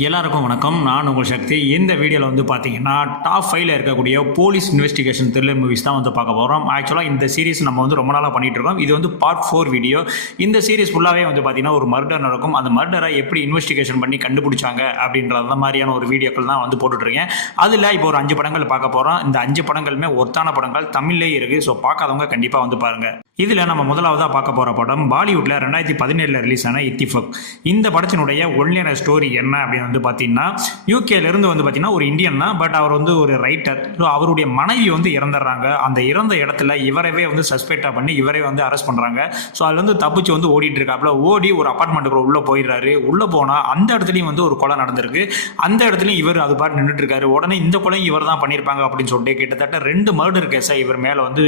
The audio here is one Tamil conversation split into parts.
எல்லாருக்கும் வணக்கம். நான் உங்கள் சக்தி. இந்த வீடியோவில் வந்து பார்த்தீங்கன்னா டாப் 5ல இருக்கக்கூடிய போலீஸ் இன்வெஸ்டிகேஷன் த்ரில்லர் மூவிஸ் தான் வந்து பார்க்க போகிறோம். ஆக்சுவலாக இந்த சீரிஸ் நம்ம வந்து ரொம்ப நாளாக பண்ணிட்டு இருக்கோம். இது வந்து பார்ட் 4 வீடியோ. இந்த சீரிஸ் ஃபுல்லாகவே வந்து பார்த்தீங்கன்னா ஒரு மர்டர் நடக்கும். அந்த மர்டரை எப்படி இன்வெஸ்டிகேஷன் பண்ணி கண்டுபிடிச்சாங்க அப்படின்ற மாதிரியான ஒரு வீடியோக்கள் தான் வந்து போட்டுட்ருக்கேன். அதில் இப்போ ஒரு 5 படங்கள் பார்க்க போகிறோம். இந்த 5 படங்களுமே ஒர்த்தான படங்கள் தமிழ்லேயே இருக்குது. ஸோ பார்க்காதவங்க கண்டிப்பாக வந்து பாருங்கள். இதில் நம்ம முதலாவதாக பார்க்க போகிற படம் பாலிவுட்டில் 2017 ரிலீஸ் ஆன இத்திஃபக். இந்த படத்தினுடைய ஒன்லியான ஸ்டோரி என்ன அப்படின்னு வந்து பார்த்தீங்கன்னா, யூகேலேருந்து வந்து பார்த்தீங்கன்னா ஒரு இந்தியன் தான். பட் அவர் வந்து ஒரு ரைட்டர். ஸோ அவருடைய மனைவி வந்து இறந்துடுறாங்க. அந்த இறந்த இடத்துல இவரவே வந்து சஸ்பெக்டாக பண்ணி இவரே வந்து அரெஸ்ட் பண்ணுறாங்க. ஸோ அதில் வந்து தப்பிச்சு வந்து ஓடிட்டு இருக்காப்புல. ஓடி ஒரு அப்பார்ட்மெண்ட்டுக்குள்ள உள்ளே போயிடுறாரு. உள்ளே போனால் அந்த இடத்துலையும் வந்து ஒரு கொலை நடந்திருக்கு. அந்த இடத்துலையும் இவர் அது பாட்டு நின்றுட்டு இருக்காரு. உடனே இந்த கொலையும் இவர் தான் பண்ணியிருப்பாங்க அப்படின்னு சொல்லிட்டு கிட்டத்தட்ட 2 மர்டர் கேஸை இவர் மேலே வந்து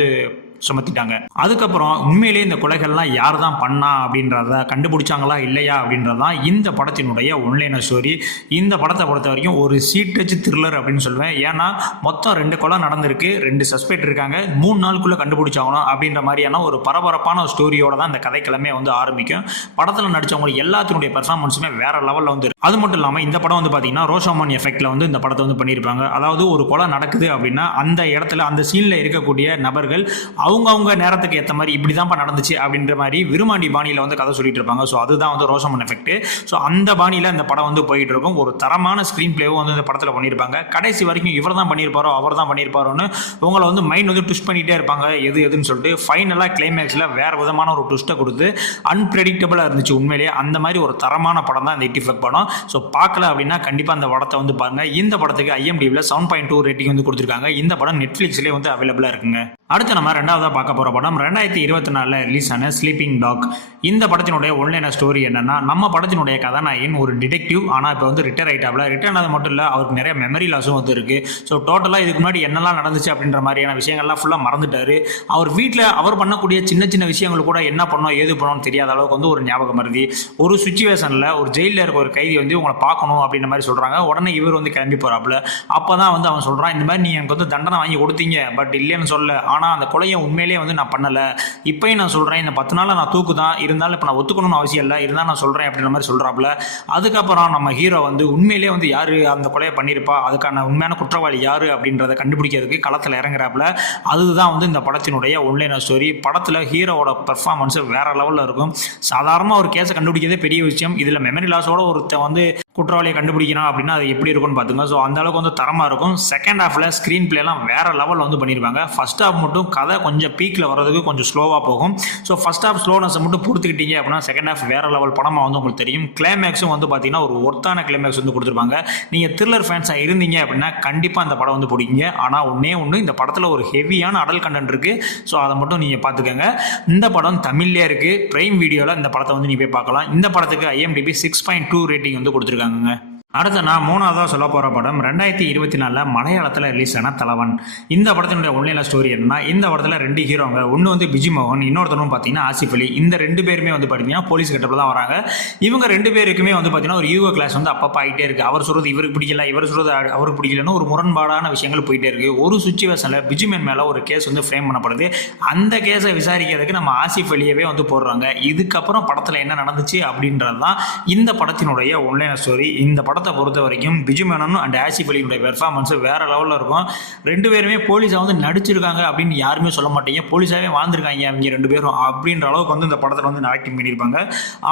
சுமத்திட்டாங்க. அதுக்கப்புறம் உண்மையிலேயே இந்த கொலைகள்லாம் யார் தான் பண்ணா அப்படின்றத கண்டுபிடிச்சாங்களா இல்லையா அப்படின்றதான் இந்த படத்தினுடைய ஒன்லைன் ஸ்டோரி. இந்த படத்தை பொறுத்த வரைக்கும் ஒரு சீட்டச்சு த்ரில்லர் அப்படின்னு சொல்லுவேன். ஏன்னா மொத்தம் 2 கொலை நடந்திருக்கு, 2 சஸ்பெக்ட் இருக்காங்க, 3 நாளுக்குள்ள கண்டுபிடிச்சாகணும் அப்படின்ற மாதிரியான ஒரு பரபரப்பான ஸ்டோரியோட தான் இந்த கதைக்கிழமை வந்து ஆரம்பிக்கும். படத்தில் நடிச்சவங்க எல்லாத்தினுடைய பெர்ஃபார்மன்ஸுமே வேற லெவலில் வந்து. அது மட்டும் இல்லாமல் இந்த படம் வந்து பார்த்தீங்கன்னா ரோஷாமன் எஃபெக்ட்ல வந்து இந்த படத்தை வந்து பண்ணியிருப்பாங்க. அதாவது ஒரு கொலை நடக்குது அப்படின்னா அந்த இடத்துல அந்த சீனில் இருக்கக்கூடிய நபர்கள் அவங்க நேரத்துக்கு ஏற்ற மாதிரி இப்படி தான் நடந்துச்சு அப்படின்ற மாதிரி விருமாண்டி பாணியில் வந்து கதை சொல்லிட்டு இருப்பாங்க. ஸோ அதுதான் வந்து ரோஷமன் எஃபெக்ட். ஸோ அந்த பாணியில் இந்த படம் வந்து போயிட்டு இருக்கும். ஒரு தரமான ஸ்க்ரீன் பிளேவும் வந்து இந்த படத்தில் பண்ணியிருப்பாங்க. கடைசி வரைக்கும் இவர் தான் பண்ணியிருப்பாரோ அவர் தான் பண்ணியிருப்பாரோன்னு உங்களை வந்து மைண்ட் வந்து ட்விஸ்ட் பண்ணிகிட்டே இருப்பாங்க எதுன்னு சொல்லிட்டு. ஃபைனலாக கிளைமேக்ஸில் வேறு விதமான ஒரு ட்விஸ்ட்டை கொடுத்து அன்பிரெடிக்டபிளாக இருந்துச்சு. உண்மையிலேயே அந்த மாதிரி ஒரு தரமான படம் தான் இந்த இத்திஃபக் படம். ஸோ பார்க்கல அப்படின்னா கண்டிப்பாக அந்த படத்தை வந்து பாருங்கள். இந்த படத்துக்கு IMDbல 7.2 ரேட்டிங் வந்து கொடுத்துருக்காங்க. இந்த படம் நெட்ஃப்ளிக்ஸ்லேயே வந்து அவைலபிளாக இருக்குங்க. அடுத்து நம்ம ரெண்டாவதாக பார்க்க போகிற படம் 2024 ரிலீஸ் ஆன ஸ்லீப்பிங் டாக். இந்த படத்தினுடைய ஒன்லைன ஸ்டோரி என்னன்னா, நம்ம படத்தினுடைய கதாநாயகன் ஒரு டிடெக்டிவ். ஆனால் இப்போ வந்து ரிட்டையர் ஆகிட்டாப்ல. ரிட்டர்ன் ஆனது மட்டும் இல்லை, அவருக்கு நிறைய மெமரி லாஸும் வந்து இருக்கு. ஸோ டோட்டலாக இதுக்கு முன்னாடி என்னெல்லாம் நடந்துச்சு அப்படின்ற மாதிரியான விஷயங்கள்லாம் ஃபுல்லாக மறந்துட்டாரு. அவர் வீட்டில் அவர் பண்ணக்கூடிய சின்ன சின்ன விஷயங்கள் கூட என்ன பண்ணோம் ஏது பண்ணோம்னு தெரியாத அளவுக்கு வந்து ஒரு ஞாபகம் மருதி. ஒரு சுச்சுவேஷனில் ஒரு ஜெயிலில் இருக்க ஒரு கைதி வந்து உங்களை பார்க்கணும் அப்படின்ற மாதிரி சொல்கிறாங்க. உடனே இவர் வந்து கிளம்பி போகிறாப்புல. அப்போ தான் வந்து அவன் சொல்கிறான், இந்த மாதிரி நீ எனக்கு வந்து தண்டனை வாங்கி கொடுத்தீங்க, பட் இல்லைன்னு சொல்ல. ஆனால் அந்த கொலையை உண்மையிலேயே வந்து நான் பண்ணலை. இப்போயும் நான் சொல்கிறேன், இந்த 10 நாளில் நான் தூக்கு தான் இருந்தாலும் இப்போ நான் ஒத்துக்கணும்னு அவசியம் இல்லை, இருந்தால் நான் சொல்கிறேன் அப்படின்ற மாதிரி சொல்கிறாப்புல. அதுக்கப்புறம் நம்ம ஹீரோ வந்து உண்மையிலேயே வந்து யார் அந்த கொலையை பண்ணியிருப்பா, அதுக்கான உண்மையான குற்றவாளி யார் அப்படின்றத கண்டுபிடிக்கிறதுக்கு களத்தில் இறங்குறாப்புல. அதுதான் வந்து இந்த படத்தினுடைய ஒன்லைன் ஸ்டோரி. படத்தில் ஹீரோவோட பெர்ஃபார்மன்ஸ் வேற லெவலில் இருக்கும். சாதாரணமாக ஒரு கேஸை கண்டுபிடிக்கிறதே பெரிய விஷயம். இதில் மெமரி லாஸோட ஒருத்த வந்து குற்றவாளியை கண்டுபிடிக்கணும் அப்படின்னா அது எப்படி இருக்கும்னு பார்த்துங்க. ஸோ அந்த அளவுக்கு வந்து தரமாக இருக்கும். செகண்ட் ஹாஃபில் ஸ்க்ரீன் பிளேலாம் வேற லெவலில் வந்து பண்ணியிருப்பாங்க. ஃபர்ஸ்ட் ஹாஃப் மட்டும் கதை கொஞ்சம் பீக்கில் வர்றதுக்கு கொஞ்சம் ஸ்லோவாக போகும். ஸோ ஃபர்ஸ்ட் ஹாஃப் ஸ்லோனஸை மட்டும் பொறுத்துக்கிட்டீங்க அப்படின்னா செகண்ட் ஹாஃப் வேற லெவல் படமாக வந்து உங்களுக்கு தெரியும். கிளைமேக்ஸும் வந்து பார்த்தீங்கன்னா ஒரு ஒர்த்தான கிளைமேக்ஸ் வந்து கொடுத்துருப்பாங்க. நீங்கள் த்ரில்லர் ஃபேன்ஸாக இருந்தீங்க அப்படின்னா கண்டிப்பாக அந்த படம் வந்து பிடிக்குங்க. ஆனால் ஒன்று இந்த படத்தில் ஒரு ஹெவியான அடல் கண்டென்ட் இருக்குது. ஸோ அதை மட்டும் நீங்கள் பார்த்துக்கோங்க. இந்த படம் தமிழ்லேயே இருக்குது. பிரைம் வீடியோவில் இந்த படத்தை வந்து நீங்கள் போய் பார்க்கலாம். இந்த படத்துக்கு IMDb 6.2 ரேட்டிங் வந்து கொடுத்துருக்காங்க. அடுத்த நான் மூணாவதாக சொல்ல போகிற படம் 2024 மலையாளத்தில் ரிலீஸ் ஆன தலைவன். இந்த படத்தினுடைய ஒன்லைன் ஸ்டோரி என்னன்னா, இந்த படத்தில் 2 ஹீரோங்க. ஒன்று வந்து பிஜி மோகன், இன்னொருத்தரும் பார்த்தீங்கன்னா ஆசிஃப் அலி. இந்த 2 பேருமே வந்து பார்த்தீங்கன்னா போலீஸ் கட்டப்பில் தான் வராங்க. இவங்க 2 பேருக்குமே வந்து பார்த்தீங்கன்னா ஒரு ஈகோ கிளாஸ் வந்து அப்பப்போ ஆகிட்டே இருக்குது. அவர் சொல்கிறது இவருக்கு பிடிக்கல, இவர் சொல்கிறது அவருக்கு பிடிக்கலன்னு ஒரு முரண்பாடான விஷயங்கள் போயிட்டே இருக்குது. ஒரு சுச்சுவேஷனில் பிஜிமேன் மேலே ஒரு கேஸ் வந்து ஃப்ரேம் பண்ணப்படுது. அந்த கேஸை விசாரிக்கிறதுக்கு நம்ம ஆசிஃப் அலியவே வந்து போடுறாங்க. இதுக்கப்புறம் படத்தில் என்ன நடந்துச்சு அப்படின்றது தான் இந்த படத்தினுடைய ஒன்லைன் ஸ்டோரி. இந்த படத்தை பொறுத்த வரைக்கும் பிஜு மேனனும் அண்ட் ஆசிஃப் அலியுடைய பெர்ஃபார்மன்ஸ் வேற லெவலில் இருக்கும். 2 பேருமே போலீஸாக வந்து நடிச்சிருக்காங்க அப்படின்னு யாருமே சொல்ல மாட்டீங்க. போலீஸாகவே வாழ்ந்துருக்காங்க அவங்க 2 பேரும் அப்படின்ற அளவுக்கு வந்து இந்த படத்தில் வந்து ஆக்டிங் பண்ணியிருப்பாங்க.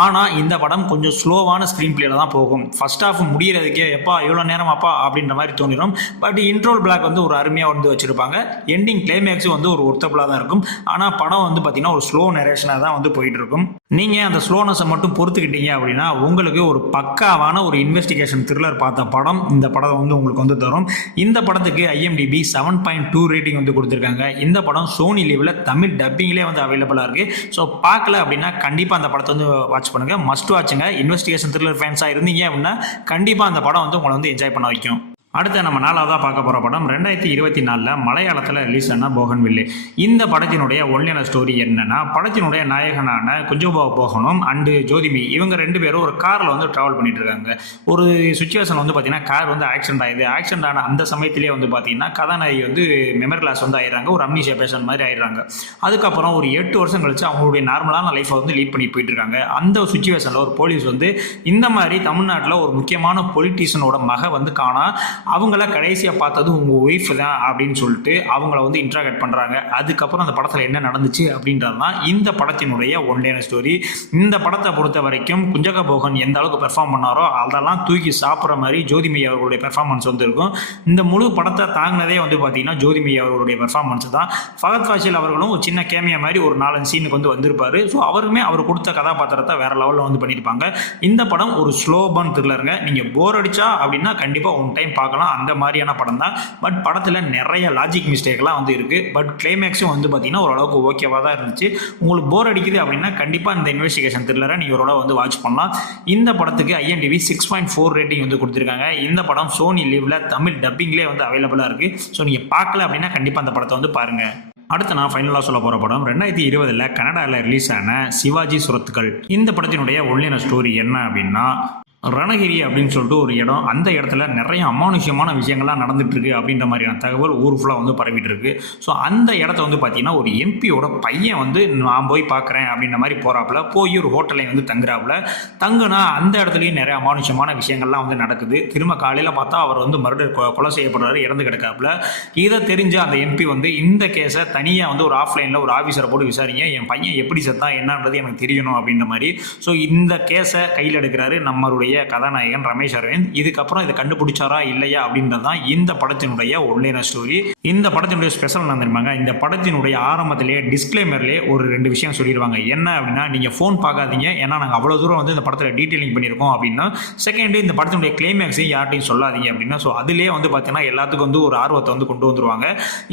ஆனால் இந்த படம் கொஞ்சம் ஸ்லோவான ஸ்க்ரீன் பிளேல தான் போகும். ஃபர்ஸ்ட் ஹாஃப் முடிகிறதுக்கே எப்பா இவ்வளோ நேரம் அப்பா அப்படின்ற மாதிரி தோணிடும். பட் இன்ட்ரோல் பிளாக் வந்து ஒரு அருமையாக வந்து வச்சிருப்பாங்க. எண்டிங் கிளைமேக்ஸும் வந்து ஒரு ஒர்த்தபிளாக தான் இருக்கும். ஆனால் படம் வந்து பார்த்தீங்கன்னா ஒரு ஸ்லோ நரேஷனாக தான் வந்து போயிட்டு இருக்கும். நீங்கள் அந்த ஸ்லோனஸை மட்டும் பொறுத்துக்கிட்டீங்க அப்படின்னா உங்களுக்கு ஒரு பக்காவான ஒரு இன்வெஸ்டிகேஷன் த்ரில்லர் பார்த்த படம் இந்த படம் வந்து உங்களுக்கு வந்து தரும். இந்த படத்துக்கு IMDb 7.2 ரேட்டிங் வந்து கொடுத்துருக்காங்க. இந்த படம் சோனி லீவில் தமிழ் டப்பிங்லேயே வந்து அவைலபிளாக இருக்குது. ஸோ பார்க்கல அப்படின்னா கண்டிப்பாக அந்த படத்தை வந்து வாட்ச் பண்ணுங்கள். மஸ்ட் வாட்சுங்க. இன்வெஸ்டிகேஷன் த்ரில்லர் ஃபேன்ஸாக இருந்தீங்க அப்படின்னா கண்டிப்பாக அந்த படம் வந்து உங்களை வந்து என்ஜாய் பண்ண வைக்கும். அடுத்து நம்ம நாலாவதாக பார்க்க போகிற படம் 2024 மலையாளத்தில் ரிலீஸ் ஆன போகன்வில்லே. இந்த படத்தினுடைய ஒன்லைனர் ஸ்டோரி என்னன்னா, படத்தினுடைய நாயகனான குஞ்சோபா போகனும் அண்டு ஜோதிமி இவங்க 2 பேரும் ஒரு காரில் வந்து ட்ராவல் பண்ணிட்டு இருக்காங்க. ஒரு சுச்சுவேஷன் வந்து பார்த்தீங்கன்னா கார் வந்து ஆக்சிடென்ட் ஆயிடுது. ஆக்சிடென்ட் ஆன அந்த சமயத்திலே வந்து பார்த்தீங்கன்னா கதாநாயகி வந்து மெமரி லாஸ் வந்து ஆயிடுறாங்க, ஒரு அம்னீஷியா பேஷண்ட் மாதிரி ஆயிடுறாங்க. அதுக்கப்புறம் ஒரு 8 வருஷம் கழிச்சு அவங்களுடைய நார்மலான லைஃப்பை வந்து லீட் பண்ணி போயிட்டு இருக்காங்க. அந்த சுச்சுவேஷனில் ஒரு போலீஸ் வந்து இந்த மாதிரி தமிழ்நாட்டில் ஒரு முக்கியமான பொலிட்டீஷியனோட மக வந்து காணா, அவங்கள கடைசியாக பார்த்தது உங்கள் ஒய்ஃப் தான் அப்படின்னு சொல்லிட்டு அவங்கள வந்து இன்ட்ராக்ட் பண்ணுறாங்க. அதுக்கப்புறம் அந்த படத்தில் என்ன நடந்துச்சு அப்படின்றது தான் இந்த படத்தினுடைய ஒன்லைனர் ஸ்டோரி. இந்த படத்தை பொறுத்த வரைக்கும் குஞ்சக போகன் எந்த அளவுக்கு பெர்ஃபார்ம் பண்ணாரோ அதெல்லாம் தூக்கி சாப்பிட்ற மாதிரி ஜோதிமி அவர்களுடைய பெர்ஃபார்மன்ஸ் வந்து இருக்கும். இந்த முழு படத்தை தாங்கினதே வந்து பார்த்தீங்கன்னா ஜோதிமி அவர்களுடைய பெர்ஃபார்மன்ஸ் தான். ஃபகத் ஃபாசில் அவர்களும் ஒரு சின்ன கேமியா மாதிரி ஒரு 4 சீனுக்கு வந்து வந்திருப்பாரு. ஸோ அவருமே அவர் கொடுத்த கதாபாத்திரத்தை வேற லெவலில் வந்து பண்ணியிருப்பாங்க. இந்த படம் ஒரு ஸ்லோ பர்ன் த்ரில்லருங்க. நீங்கள் போர் அடிச்சா அப்படின்னா கண்டிப்பாக ஒன் டைம் பார்க்கலாம், அந்த மாதிரியான படம் தான். பட் படத்தில் நிறைய லாஜிக் மிஸ்டேக்லாம் வந்து இருக்குது. பட் கிளைமேக்ஸும் வந்து பார்த்தீங்கன்னா ஓரளவுக்கு ஓகேவாக தான் இருந்துச்சு. உங்களுக்கு போர் அடிக்குது அப்படின்னா கண்டிப்பாக இந்த இன்வெஸ்டிகேஷன் த்ரில்லரை நீங்கள் ஒரு வந்து வாட்ச் பண்ணலாம். இந்த படத்துக்கு IMDb 6.4 ரேட்டிங் வந்து கொடுத்துருக்காங்க. இந்த படம் சோனி லீவில் தமிழ் டப்பிங்லேயே வந்து அவைலபிளாக இருக்குது. ஸோ நீங்கள் பார்க்கல அப்படின்னா கண்டிப்பாக அந்த படத்தை வந்து பாருங்கள். அடுத்து நான் ஃபைனலாக சொல்ல போகிற படம் 2020 கனடாவில் ரிலீஸ் ஆன சிவாஜி சுரத்துக்கள். இந்த படத்தினுடைய ஒன்லைனர் ஸ்டோரி என்ன அப்படின்னா, ரணகிரி அப்படின்னு சொல்லிட்டு ஒரு இடம், அந்த இடத்துல நிறைய அமானுஷ்யமான விஷயங்கள்லாம் நடந்துட்டு இருக்கு அப்படின்ற மாதிரியான தகவல் ஊர் ஃபுல்லாக வந்து பரவிட்டு இருக்கு. ஸோ அந்த இடத்த வந்து பார்த்தீங்கன்னா ஒரு எம்பியோட பையன் வந்து நான் போய் பார்க்குறேன் அப்படின்ற மாதிரி போகிறாப்புல, போய் ஒரு ஹோட்டலை வந்து தங்குறாப்புல. தங்குனா அந்த இடத்துலையும் நிறைய அமானுஷ்யமான விஷயங்கள்லாம் வந்து நடக்குது. திரும்ப காலையில் பார்த்தா அவர் வந்து மறுபடியும் கொலை செய்யப்படுறாரு, இறந்து கிடக்காப்புல. இதை தெரிஞ்ச அந்த எம்பி வந்து இந்த கேஸை தனியாக வந்து ஒரு ஆஃப்லைனில் ஒரு ஆஃபீஸரை போட்டு விசாரிங்க, என் பையன் எப்படி செத்தா என்னன்றது எனக்கு தெரியணும் அப்படின்ற மாதிரி. ஸோ இந்த கேஸை கையில் எடுக்கிறாரு நம்மளுடைய கதாநாயகன் ரமேஷ் அரவிந்த். இதுக்கப்புறம் இதை கண்டுபிடிச்சாரா இல்லையா அப்படின்றது தான் இந்த படத்தினுடைய ஒன்லைனர் ஸ்டோரி. இந்த படத்தினுடைய ஸ்பெஷல் என்ன தெரியுமாங்க, இந்த படத்தினுடைய ஆரம்பத்திலேயே டிஸ்க்ளைமர்லேயே ஒரு 2 விஷயம் சொல்லிடுவாங்க. என்ன அப்படின்னா, நீங்கள் ஃபோன் பார்க்காதீங்க, ஏன்னா நாங்கள் அவ்வளோ தூரம் வந்து இந்த படத்தில் டீட்டெயிலிங் பண்ணியிருக்கோம் அப்படின்னா. செகண்ட், இந்த படத்தினுடைய கிளைமேக்ஸையும் யார்ட்டையும் சொல்லாதீங்க அப்படின்னா. ஸோ அதிலே வந்து பார்த்தீங்கன்னா எல்லாத்துக்கும் வந்து ஒரு ஆர்வத்தை வந்து கொண்டு வந்துருவாங்க.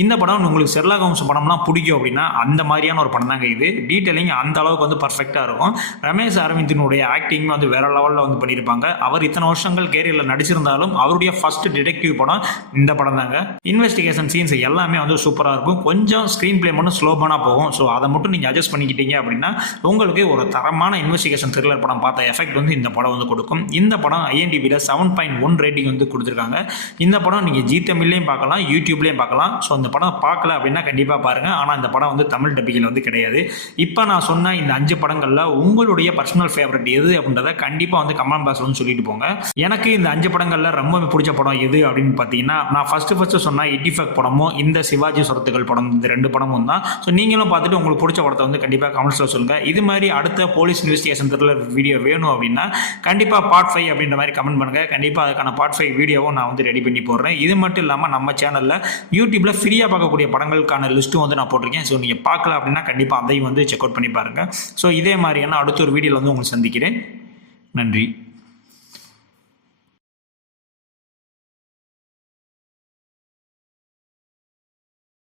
இந்த படம் உங்களுக்கு ஷெர்லாக் ஹோம்ஸ் படம்லாம் பிடிக்கும் அப்படின்னா அந்த மாதிரியான ஒரு படம் தாங்க இது. டீட்டெயிலிங் அந்த அளவுக்கு வந்து பர்ஃபெக்டாக இருக்கும். ரமேஷ் அரவிந்தினுடைய ஆக்டிங் வந்து வேற லெவலில் வந்து பண்ணியிருப்பாங்க. அவர் இத்தனை வருஷங்கள் கேரியரில் நடிச்சிருந்தாலும் அவருடைய ஃபர்ஸ்ட் டிடெக்டிவ் படம் இந்த படம் தாங்க. இன்வெஸ்டிகேஷன் சீன்ஸ் எல்லாமே வந்து சூப்பராக இருக்கும். கொஞ்சம் ஸ்க்ரீன் பிளே மட்டும் ஸ்லோபானாக போகும். ஸோ அதை மட்டும் நீங்கள் அட்ஜஸ்ட் பண்ணிக்கிட்டீங்க அப்படின்னா உங்களுக்கு ஒரு தரமான இன்வெஸ்டிகேஷன் த்ரில்லர் படம் பார்த்த எஃபெக்ட் வந்து இந்த படம் வந்து கொடுக்கும். இந்த படம் IMDbல 7.1 ரேட்டிங் வந்து கொடுத்துருக்காங்க. இந்த படம் நீங்கள் ஜீ தமிழ்லையும் பார்க்கலாம், யூடியூப்லேயும் பார்க்கலாம். ஸோ இந்த படம் பார்க்கல அப்படின்னா கண்டிப்பாக பாருங்கள். ஆனால் இந்த படம் வந்து தமிழ் டப்பிங்கில் வந்து கிடையாது. இப்போ நான் சொன்ன இந்த 5 படங்களில் உங்களுடைய பர்சனல் ஃபேவரட் எது அப்படின்றத கண்டிப்பாக வந்து கமெண்ட் பாக்ஸ் வந்து சொல்லிட்டு போங்க. எனக்கு இந்த 5 படங்கள்ல ரொம்ப பிடிச்ச படம் எது அப்படின்னு பார்த்தீங்கன்னா, நான் ஃபர்ஸ்ட் சொன்ன இட்டிஃபெக்ட் படமும் இந்த சிவாஜி சுரத்துகள் படம், இந்த 2 படமும் தான். ஸோ நீங்களும் பார்த்துட்டு உங்களுக்கு பிடிச்ச படத்தை வந்து கண்டிப்பாக கமெண்ட்ஸில் சொல்லுங்க. இது மாதிரி அடுத்த போலீஸ் இன்வெஸ்டிகேஷன் த்ரில்லர் வீடியோ வேணும் அப்படின்னா கண்டிப்பாக பார்ட் 5 அப்படின்ற மாதிரி கமெண்ட் பண்ணுங்க. கண்டிப்பாக அதுக்கான பார்ட் 5 வீடியோவும் நான் வந்து ரெடி பண்ணி போடுறேன். இது மட்டும் இல்லாமல் நம்ம சேனலில் யூடியூப்ல ஃப்ரீயாக பார்க்கக்கூடிய படங்களுக்கான லிஸ்ட்டும் வந்து நான் போட்டிருக்கேன். ஸோ நீங்கள் பார்க்கல அப்படின்னா கண்டிப்பாக அதையும் வந்து செக் அவுட் பண்ணி பாருங்க. ஸோ இதே மாதிரியான அடுத்த ஒரு வீடியோவில் வந்து உங்களுக்கு சந்திக்கிறேன். நன்றி.